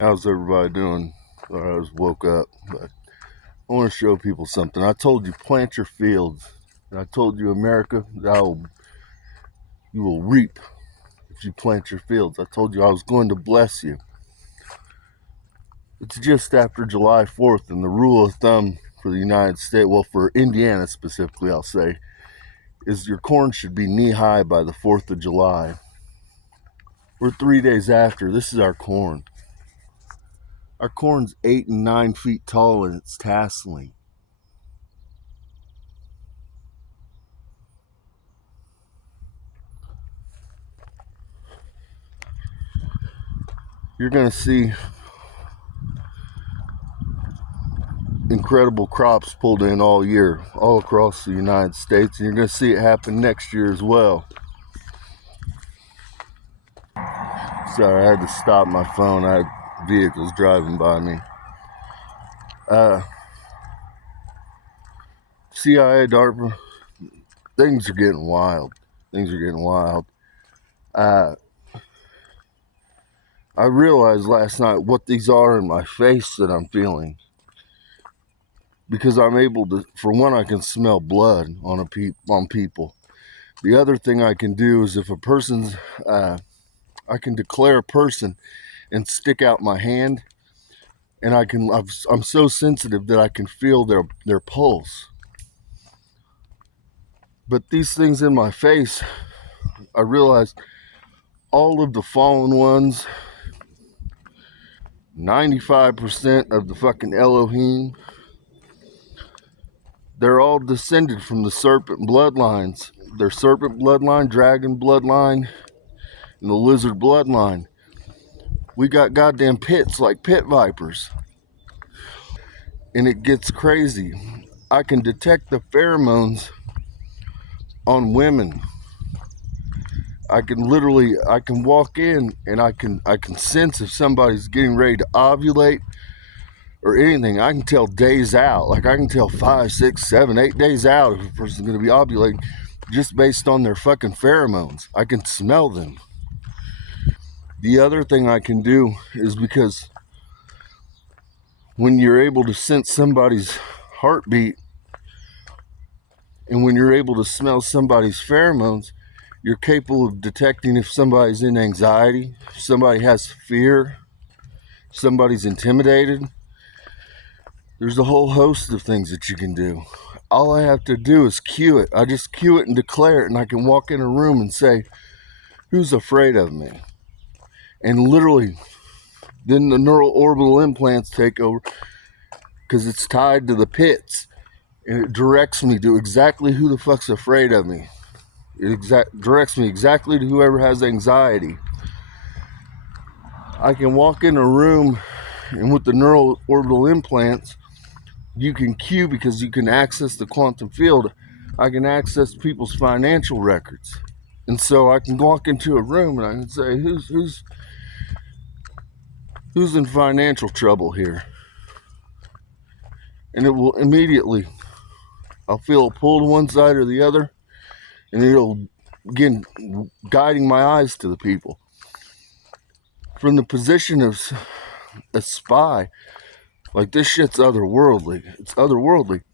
How's everybody doing? Sorry, I just woke up, but I want to show people something. I told you plant your fields. And I told you, America, you will reap if you plant your fields. I told you I was going to bless you. It's just after July 4th, and the rule of thumb for the United States, well, for Indiana specifically, I'll say, is your corn should be knee-high by the 4th of July. We're 3 days after. This is our corn. Our corn's 8 and 9 feet tall, and it's tasseling. You're going to see incredible crops pulled in all year, all across the United States, and you're going to see it happen next year as well. Sorry, I had to stop my phone. I had vehicles driving by me. CIA, DARPA, things are getting wild. I realized last night what these are in my face that I'm feeling. Because I'm able to, for one, I can smell blood on people. The other thing I can do is if a person's, I can declare a person and stick out my hand, and I'm so sensitive that I can feel their pulse. But these things in my face, I realized all of the fallen ones, 95% of the fucking Elohim, they're all descended from the serpent bloodlines. Their serpent bloodline, dragon bloodline, and the lizard bloodline. We got goddamn pits like pit vipers. And it gets crazy. I can detect the pheromones on women. I can walk in and I can sense if somebody's getting ready to ovulate or anything. I can tell days out. Like I can tell 5, 6, 7, 8 days out if a person's going to be ovulating just based on their fucking pheromones. I can smell them. The other thing I can do is because when you're able to sense somebody's heartbeat and when you're able to smell somebody's pheromones, you're capable of detecting if somebody's in anxiety, if somebody has fear, if somebody's intimidated. There's a whole host of things that you can do. All I have to do is cue it. I just cue it and declare it, and I can walk in a room and say, who's afraid of me? And literally, then the neural orbital implants take over because it's tied to the pits, and it directs me to exactly who the fuck's afraid of me. It directs me exactly to whoever has anxiety. I can walk in a room, and with the neural orbital implants, you can cue because you can access the quantum field. I can access people's financial records. And so I can walk into a room and I can say, who's in financial trouble here? And it will immediately, I'll feel it pull to one side or the other, and it'll begin guiding my eyes to the people. From the position of a spy, like this shit's otherworldly. It's otherworldly.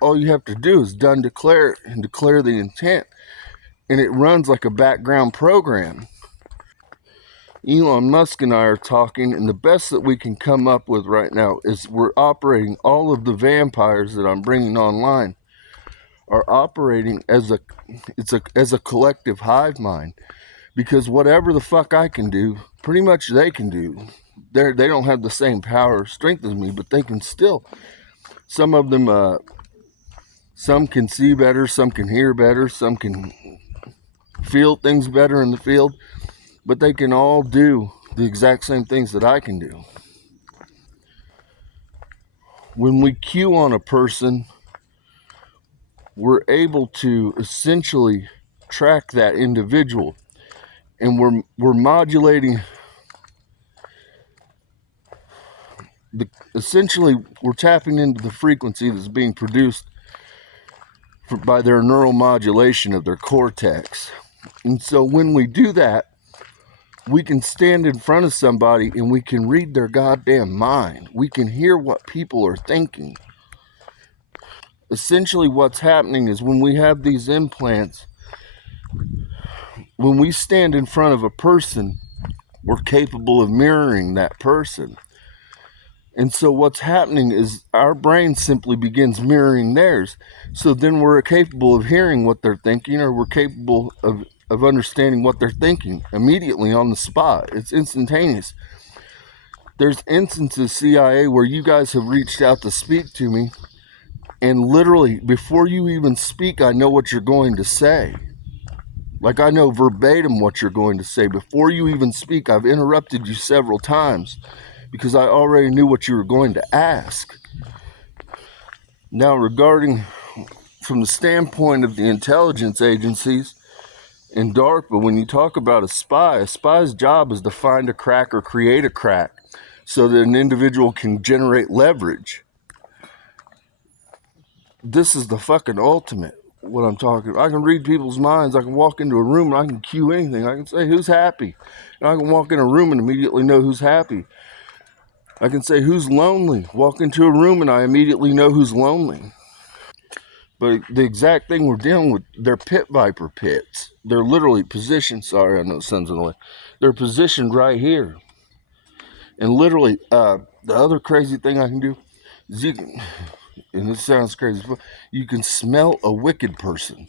All you have to do is declare it and declare the intent, and it runs like a background program. Elon Musk and I are talking, and the best that we can come up with right now is we're operating all of the vampires that I'm bringing online are operating as a collective hive mind, because whatever the fuck I can do, pretty much they can do. They don't have the same power or strength as me, but they can still. Some of them, some can see better, some can hear better, some can feel things better in the field, but they can all do the exact same things that I can do. When we cue on a person, we're able to essentially track that individual, and we're modulating. Essentially, we're tapping into the frequency that's being produced by their neural modulation of their cortex. And so when we do that, We can stand in front of somebody and we can read their goddamn mind. We can hear what people are thinking. Essentially what's happening is when we have these implants, when we stand in front of a person, we're capable of mirroring that person. And so what's happening is our brain simply begins mirroring theirs. So then we're capable of hearing what they're thinking, or we're capable of understanding what they're thinking immediately on the spot. It's instantaneous. There's instances, CIA, where you guys have reached out to speak to me, and literally, before you even speak, I know what you're going to say. Like, I know verbatim what you're going to say. Before you even speak, I've interrupted you several times because I already knew what you were going to ask. Now, regarding from the standpoint of the intelligence agencies in DARPA, when you talk about a spy's job is to find a crack or create a crack so that an individual can generate leverage. This is the fucking ultimate, what I'm talking about. I can read people's minds. I can walk into a room and I can cue anything. I can say, who's happy? And I can walk in a room and immediately know who's happy. I can say, who's lonely? Walk into a room and I immediately know who's lonely. But the exact thing we're dealing with, they're pit viper pits. They're literally positioned, sorry, I know the sun's in the way. They're positioned right here. And literally, the other crazy thing I can do is you can, and this sounds crazy, but you can smell a wicked person.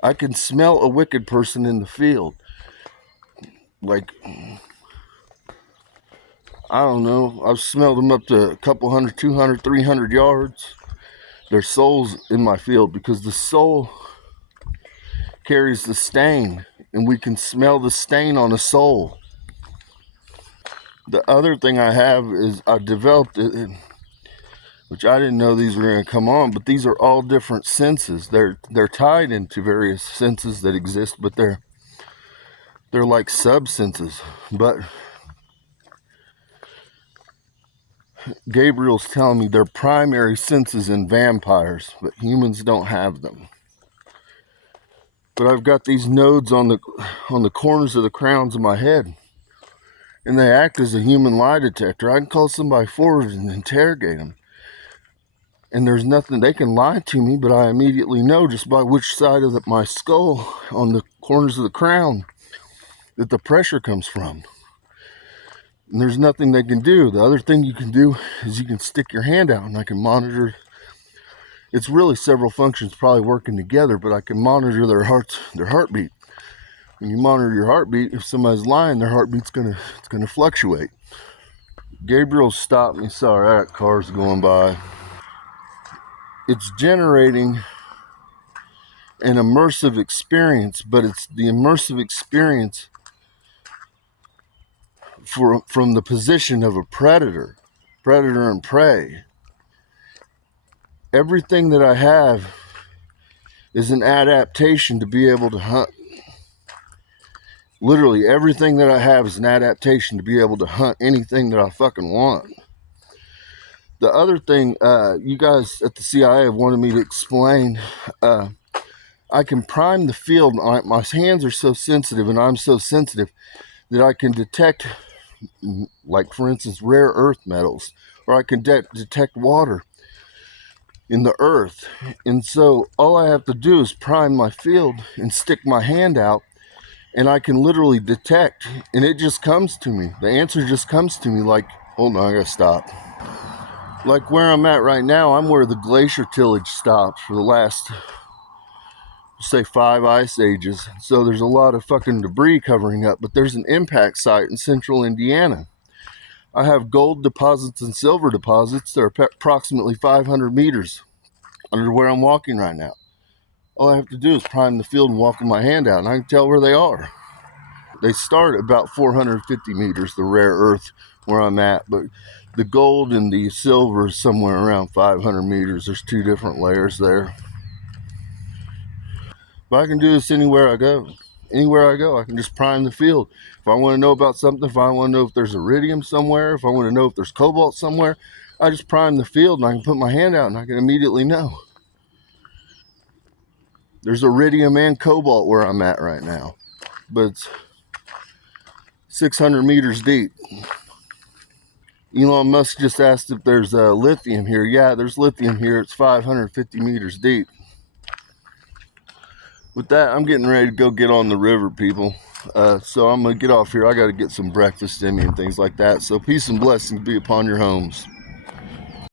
I can smell a wicked person in the field. Like, I don't know, I've smelled them up to a couple hundred, 200, 300 yards. Their soul's in my field because the soul carries the stain, and we can smell the stain on a soul. The other thing I have is I developed it, which I didn't know these were going to come on, but these are all different senses. They're tied into various senses that exist, but they're like sub-senses. But Gabriel's telling me they're primary senses in vampires, but humans don't have them. But I've got these nodes on the corners of the crowns of my head, and they act as a human lie detector. I can call somebody forward and interrogate them, and there's nothing, they can lie to me, but I immediately know just by which side of my skull on the corners of the crown that the pressure comes from. And there's nothing they can do. The other thing you can do is you can stick your hand out and I can monitor. It's really several functions probably working together, but I can monitor their heartbeat. When you monitor your heartbeat, if somebody's lying, their heartbeat's gonna fluctuate. Gabriel stopped me. Sorry, I got cars going by. It's generating an immersive experience, but it's the immersive experience from the position of a predator and prey. Everything that I have is an adaptation to be able to hunt. Literally everything that I have is an adaptation to be able to hunt anything that I fucking want. The other thing, you guys at the CIA have wanted me to explain, I can prime the field. My hands are so sensitive, and I'm so sensitive that I can detect, like for instance, rare earth metals, or I can detect water in the earth. And so all I have to do is prime my field and stick my hand out, and I can literally detect, and it just comes to me. The answer just comes to me like, hold on, I gotta stop. Like where I'm at right now, I'm where the glacier tillage stops for the last, say, 5 ice ages. So there's a lot of fucking debris covering up, but there's an impact site in central Indiana. I have gold deposits and silver deposits that are approximately 500 meters under where I'm walking right now. All I have to do is prime the field and walk with my hand out, and I can tell where they are. They start at about 450 meters, the rare earth where I'm at, but the gold and the silver is somewhere around 500 meters. There's 2 different layers there. But I can do this anywhere I go. Anywhere I go, I can just prime the field. If I want to know about something, if I want to know if there's iridium somewhere, if I want to know if there's cobalt somewhere, I just prime the field and I can put my hand out and I can immediately know. There's iridium and cobalt where I'm at right now. But 600 meters deep. Elon Musk just asked if there's lithium here. Yeah, there's lithium here. It's 550 meters deep. With that, I'm getting ready to go get on the river, people. So I'm going to get off here. I got to get some breakfast in me and things like that. So peace and blessings be upon your homes.